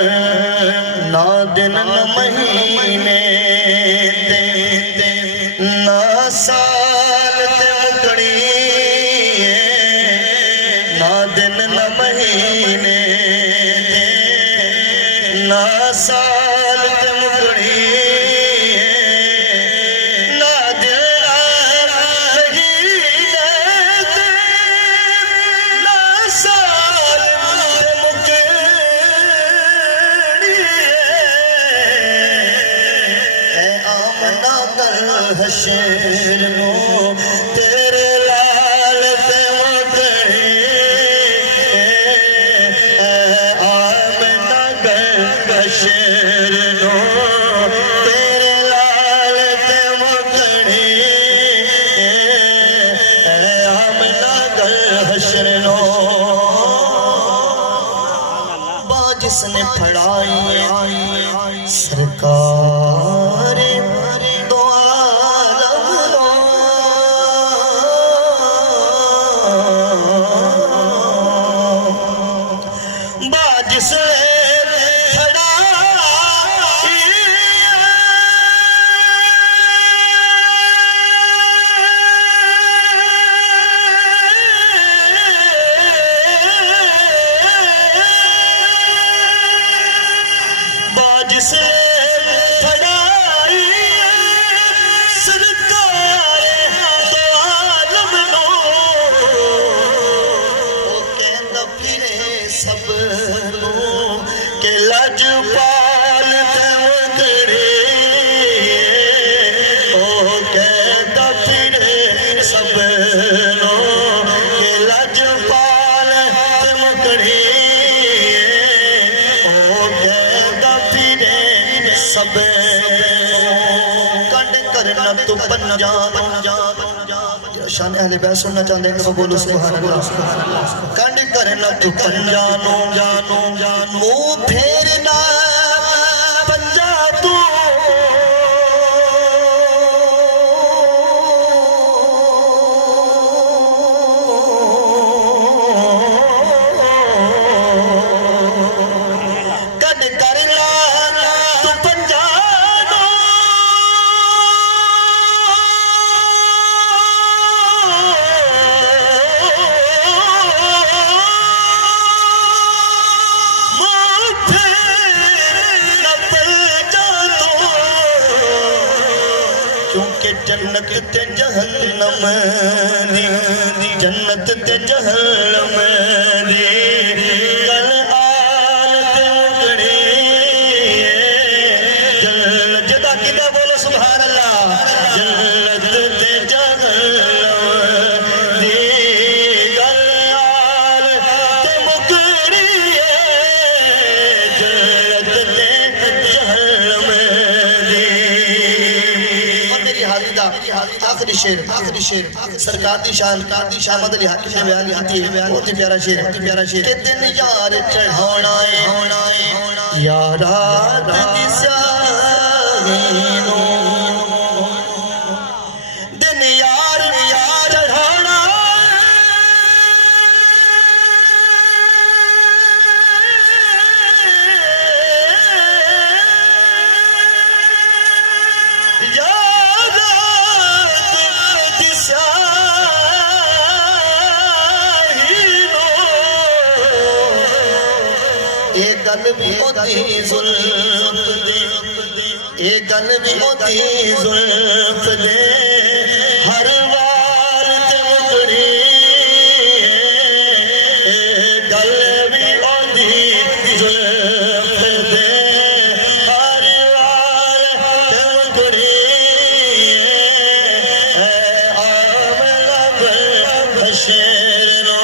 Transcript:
ना दिन न महीने ना साल ते मुकड़ी ना दिन न महीने ना साल ते मुकड़ी ना दिन महीने ना साल ते मुकड़ी ऐ आमना कर हशर नो तेरे लाल ते मुकड़ी ऐ आमना कर हशर नो तेरे लाल ते मुकड़ी ऐ आमना कर हशर नो जिसने फड़ाई सरकार दो आलम लो जिसने जिसे फड़ाई सरकार दो आलम नो कहंदा फिरे सब नो के लजपाल ते मुकड़ी ओ कहंदा फिरे सब नो के लजपाल ते मुकड़ी सब कंड करना तू पंजाब शान अहले बैत सुनना चाहते हैं कि वो बोलो सुभान अल्लाह कंड करना तू पंजानो जानो मुंह फेरना पंजाब तू कंड करना क्योंकि जन्नत ते जहन्नम दी जन्नत ते जहन्नम दी कल आल ते मुकड़ी जन्नत जदा किदा बोलो सुभान अल्लाह जन्नत ते जहन्नम दी कल आल ते मुकड़ी जन्नत ते जहन्नम आखिरी शेर सरकार दी शान मद अली हाकिम ने बयान की बहुत ही प्यारा शेर के दिन यार चढ़ाना है यारा दी स्याही नो दिन यार चढ़ाना एक गल भी होती जुल्फ दे एक गल भी होती जुल्फ दे हर वार ते मुकड़ी एक गल भी होती जुल्फ दे हर वार ते मुकड़ी आम लब बशेर नो